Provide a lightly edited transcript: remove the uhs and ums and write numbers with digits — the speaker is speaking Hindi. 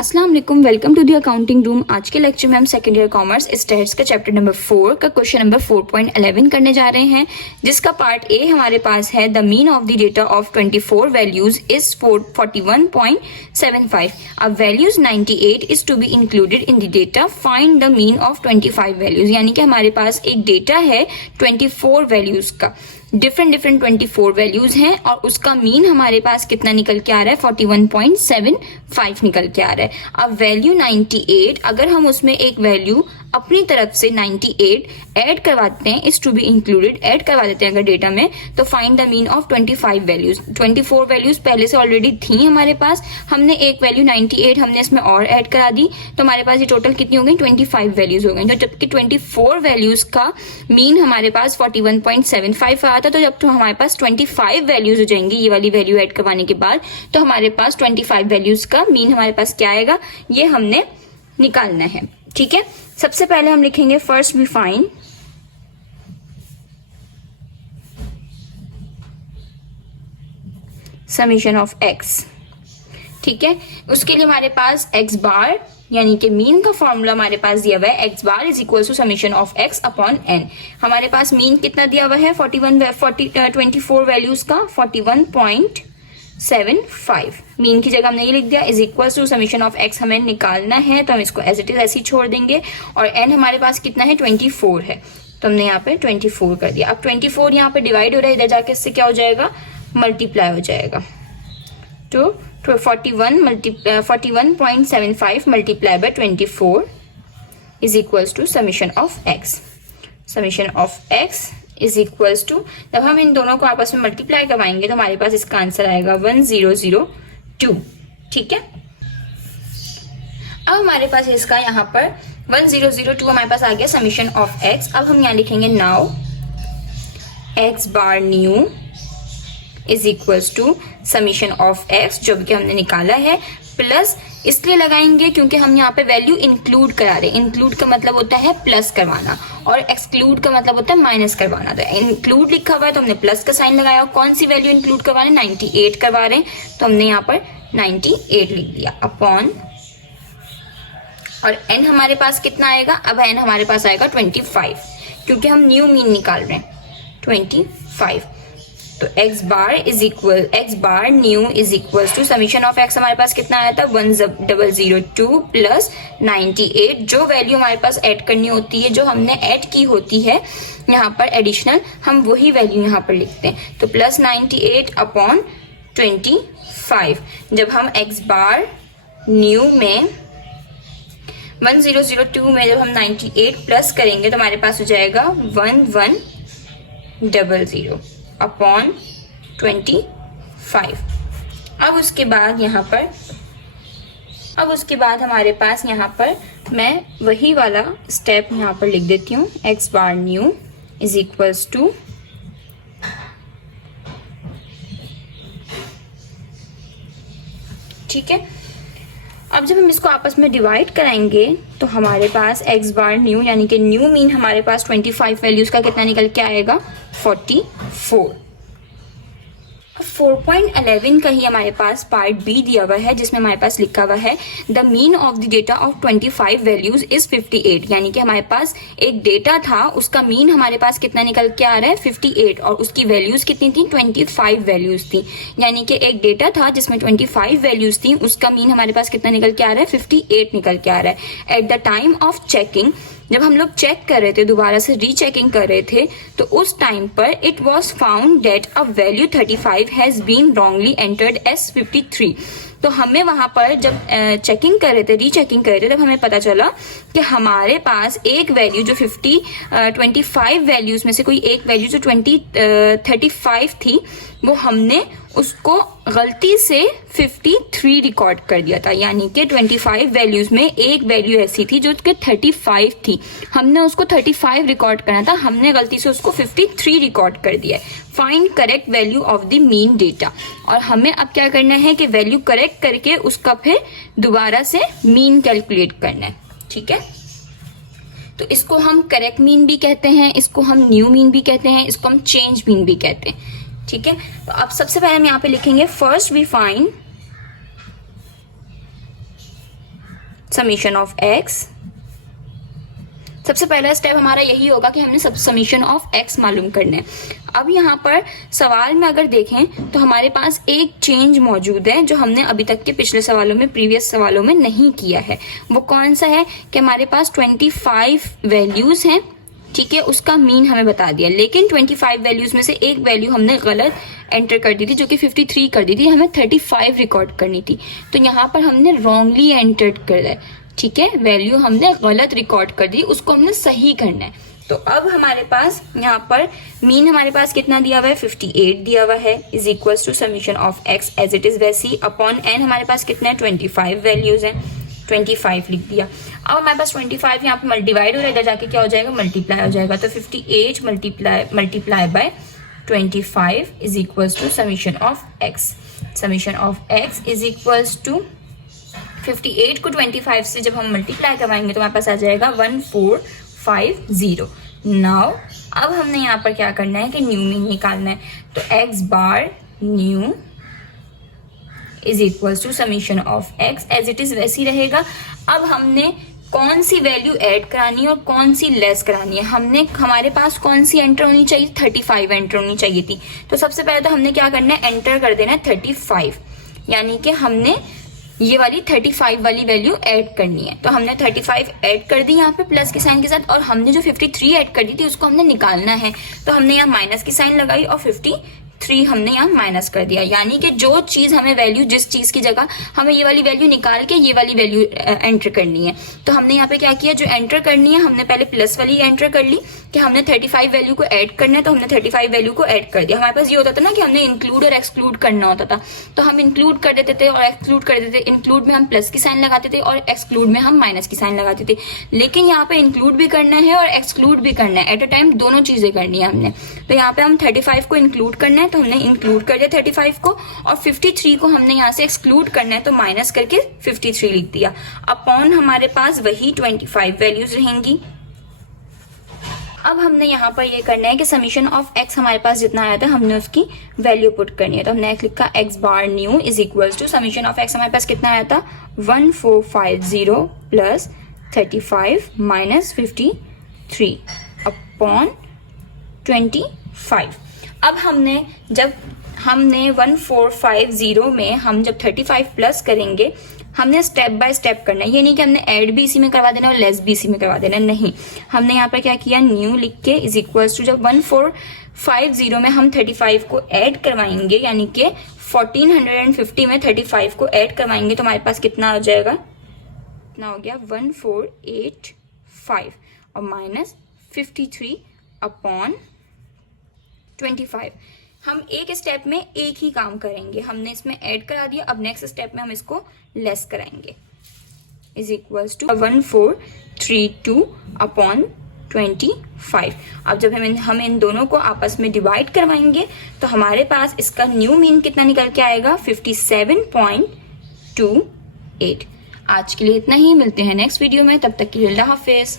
अस्सलाम वालेकुम, welcome to the accounting room. आज के लेक्चर में हम सेकेंड ईयर कॉमर्स स्टैट्स का चैप्टर नंबर 4 का क्वेश्चन नंबर 4.11 करने जा रहे हैं, जिसका पार्ट ए हमारे पास है the mean of the data of 24 values is 41.75। अब values 98 is to be included in the data, find the mean of 25 values. यानी कि हमारे पास एक डेटा है 24 वैल्यूज का, डिफरेंट 24 वैल्यूज हैं और उसका मीन हमारे पास कितना निकल के आ रहा है 41.75 निकल के आ रहा है। अब वैल्यू 98, अगर हम उसमें एक वैल्यू अपनी तरफ से 98 ऐड करवाते हैं, is to be included add करवा देते हैं अगर डेटा में, तो find the mean of 25 values. 24 values पहले से ऑलरेडी थी हमारे पास, हमने एक वैल्यू 98 हमने इसमें और ऐड करा दी, तो हमारे पास ये टोटल कितनी हो गई 25 वैल्यूज हो गई। तो जबकि 24 वैल्यूज का मीन हमारे पास 41.75 आया था, तो जब तो हमारे पास 25 वैल्यूज हो जाएंगी ये वाली वैल्यू ऐड करवाने के बाद, तो हमारे पास 25 वैल्यूज का मीन हमारे पास क्या आएगा ये हमने निकालना है। ठीक है, सबसे पहले हम लिखेंगे first we find summation of x. ठीक है, उसके लिए हमारे पास एक्स बार यानी कि मीन का फॉर्मूला हमारे पास दिया हुआ है, x bar is equal to summation of x upon n. हमारे पास मीन कितना दिया हुआ है 24 वैल्यूज का 41.75। मीन की जगह हमने ये लिख दिया is equal to summation of x हमें निकालना है, तो हम इसको एज इट इज ऐसे ही छोड़ देंगे। और एन हमारे पास कितना है 24 है, तो हमने यहाँ पे 24 कर दिया। अब 24 यहाँ पे डिवाइड हो रहा है, इधर जाके इससे क्या हो जाएगा मल्टीप्लाई हो जाएगा। तो 41.75 multiply by 24 is equals to summation of x. Summation of x is equals to, जब हम इन दोनों को आपस में मल्टीप्लाई करवाएंगे तो हमारे पास इसका आंसर आएगा 1002। ठीक है, अब हमारे पास इसका यहाँ पर 1002 हमारे पास आ गया समीशन ऑफ एक्स। अब हम यहाँ लिखेंगे now x bar new is equals to summation of x, जो कि हमने निकाला है, प्लस इसलिए लगाएंगे क्योंकि हम यहाँ पे वैल्यू इंक्लूड करा रहे हैं। इंक्लूड का मतलब होता है प्लस करवाना और एक्सक्लूड का मतलब होता है माइनस करवाना। तो इंक्लूड लिखा हुआ है तो हमने प्लस का साइन लगाया। कौन सी वैल्यू इंक्लूड करवा रहे हैं 98 करवा रहे हैं, तो हमने यहाँ पर 98 लिख दिया अपॉन, और एन हमारे पास कितना आएगा, अब एन हमारे पास आएगा 25 क्योंकि हम न्यू मीन निकाल रहे हैं 25। तो x bar new is equal to summation of x हमारे पास कितना आया था 1002 प्लस 98। जो वैल्यू हमारे पास ऐड करनी होती है, जो हमने ऐड की होती है यहाँ पर एडिशनल, हम वही वैल्यू यहाँ पर लिखते हैं। तो प्लस 98 अपॉन 25। जब हम एक्स बार न्यू में 1002 में जब हम 98 प्लस करेंगे तो हमारे पास हो जाएगा 1100 अपॉन 25। अब उसके बाद हमारे पास यहाँ पर मैं वही वाला स्टेप यहाँ पर लिख देती हूँ, x bar new is equals to ठीक है। अब जब हम इसको आपस में डिवाइड कराएंगे तो हमारे पास एक्स बार न्यू यानी कि न्यू मीन हमारे पास 25 वैल्यूज का कितना निकल के आएगा 44। 4.11 का ही हमारे पास पार्ट बी दिया हुआ है, जिसमें हमारे पास लिखा हुआ है the mean of the data of 25 values is 58। यानी कि हमारे पास एक डेटा था, उसका मीन हमारे पास कितना निकल के आ रहा है 58 और उसकी वैल्यूज कितनी थी 25 वैल्यूज थी। यानी कि एक डेटा था जिसमें 25 वैल्यूज थी, उसका मीन हमारे पास कितना निकल के आ रहा है 58 निकल के आ रहा है। At the time of checking, जब हम लोग चेक कर रहे थे, दोबारा से रीचेकिंग कर रहे थे, तो उस टाइम पर it was found that a value 35 has been wrongly entered as 53। तो हमें वहां पर जब चेकिंग कर रहे थे, रीचेकिंग कर रहे थे, तब हमें पता चला कि हमारे पास एक वैल्यू जो 25 वैल्यूज में से कोई एक वैल्यू जो 35 थी, वो हमने उसको गलती से 53 रिकॉर्ड कर दिया था। यानी कि 25 वैल्यूज में एक वैल्यू ऐसी थी जो कि 35 थी, हमने उसको 35 रिकॉर्ड करना था, हमने गलती से उसको 53 रिकॉर्ड कर दिया है। Find correct value of the mean data, और हमें अब क्या करना है कि वैल्यू करेक्ट करके उसका फिर दोबारा से मीन कैलकुलेट करना है। ठीक है, तो इसको हम करेक्ट मीन भी कहते हैं, इसको हम न्यू मीन भी कहते हैं, इसको हम चेंज मीन भी कहते हैं। ठीक है, तो अब सबसे पहले हम यहाँ पे लिखेंगे first we find summation of x. सबसे पहला स्टेप हमारा यही होगा कि हमने सब समीशन ऑफ एक्स मालूम करना है। अब यहाँ पर सवाल में अगर देखें तो हमारे पास एक चेंज मौजूद है जो हमने अभी तक के पिछले सवालों में, प्रीवियस सवालों में नहीं किया है। वो कौन सा है कि हमारे पास 25 वैल्यूज हैं, ठीक है, उसका मीन हमें बता दिया, लेकिन 25 वैल्यूज में से एक वैल्यू हमने गलत एंटर कर दी थी जो कि 53 कर दी थी, हमें 35 रिकॉर्ड करनी थी। तो यहाँ पर हमने रॉन्गली एंटर्ड कर दिया, ठीक है, वैल्यू हमने गलत रिकॉर्ड कर दी, उसको हमने सही करना है। तो अब हमारे पास यहाँ पर मीन हमारे पास कितना दिया हुआ है, 58 दिया हुआ है, is equal to summation of x as it is वैसी अपॉन एन हमारे पास कितना है, 25 वैल्यूज है, 25 लिख दिया। अब हमारे पास 25 यहाँ पर डिवाइड हो जाएगा, जाके क्या हो जाएगा, मल्टीप्लाई हो जाएगा। तो 58 multiply by 25 is equal to summation of x. Summation of x is equal to 58 को 25 से जब हम मल्टीप्लाई करवाएंगे तो हमारे पास आ जाएगा 1450। नाउ अब हमने यहाँ पर क्या करना है कि न्यू मीन निकालना है। तो x bar new is equal to summation of x as it is वैसी रहेगा। अब हमने कौन सी वैल्यू ऐड करानी है और कौन सी लेस करानी है। हमारे पास कौन सी एंटर होनी चाहिए, 35 एंटर होनी चाहिए थी। तो सबसे पहले तो हमने क्या करना है, एंटर कर देना है 35, यानी कि हमने ये वाली 35 वाली वैल्यू ऐड करनी है। तो हमने 35 ऐड कर दी यहाँ पे प्लस के साइन के साथ, और हमने जो 53 ऐड कर दी थी उसको हमने निकालना है। तो हमने यहाँ माइनस की साइन लगाई और 53 हमने यहाँ माइनस कर दिया, यानी कि जो चीज हमें वैल्यू, जिस चीज की जगह हमें ये वाली वैल्यू निकाल के ये वाली वैल्यू एंटर करनी है। तो हमने यहाँ पे क्या किया, जो एंटर करनी है हमने पहले प्लस वाली एंटर कर ली कि हमने 35 वैल्यू को ऐड करना है, तो हमने 35 वैल्यू को ऐड कर दिया। हमारे पास ये होता था ना कि हमने इंक्लूड और एक्सक्लूड करना होता था, तो हम इंक्लूड कर देते थे और एक्सक्लूड कर देते थे। इंक्लूड में हम प्लस की साइन लगाते थे और एक्सक्लूड में हम माइनस की साइन लगाते थे। लेकिन यहाँ पे इंक्लूड भी करना है और एक्सक्लूड भी करना है, एट अ टाइम दोनों चीजें करनी है हमने। तो यहाँ पे हम 35 को इंक्लूड करना है, तो हमने इंक्लूड कर दिया 35 को, और 53 को हमने यहाँ से एक्सक्लूड करना है, तो माइनस करके 53 लिख दिया। अपॉन हमारे पास वही 25 वैल्यूज रहेंगी। अब हमने यहाँ पर ये करना है कि समीशन ऑफ एक्स हमारे पास जितना आया था हमने उसकी वैल्यू पुट करनी है। तो हमने लिखा x bar new is equal to summation of x हमारे पास कितना आया था, 1450 प्लस 35 माइनस 53 अपॉन 25। अब हमने 1450 में हम जब 35 प्लस करेंगे, हमने स्टेप बाय स्टेप करना है। ये नहीं कि हमने ऐड भी इसी में करवा देना और लेस भी इसी में करवा देना, नहीं। हमने यहाँ पर क्या किया, न्यू लिख के इज इक्वल्स टू जब 1450 में हम 35 को ऐड करवाएंगे, यानी कि 1450 में 35 को ऐड करवाएंगे, तो हमारे पास कितना हो जाएगा, कितना हो गया 1485 और माइनस 53 अपॉन 25। हम एक स्टेप में एक ही काम करेंगे, हमने इसमें ऐड करा दिया, अब नेक्स्ट स्टेप में हम इसको लेस कराएंगे। Is equals to 1432 upon 25। अब जब हम इन दोनों को आपस में डिवाइड करवाएंगे तो हमारे पास इसका न्यू मीन कितना निकल के आएगा, 57.28। आज के लिए इतना ही, मिलते हैं नेक्स्ट वीडियो में, तब तक के लिए अल्लाह हाफिज।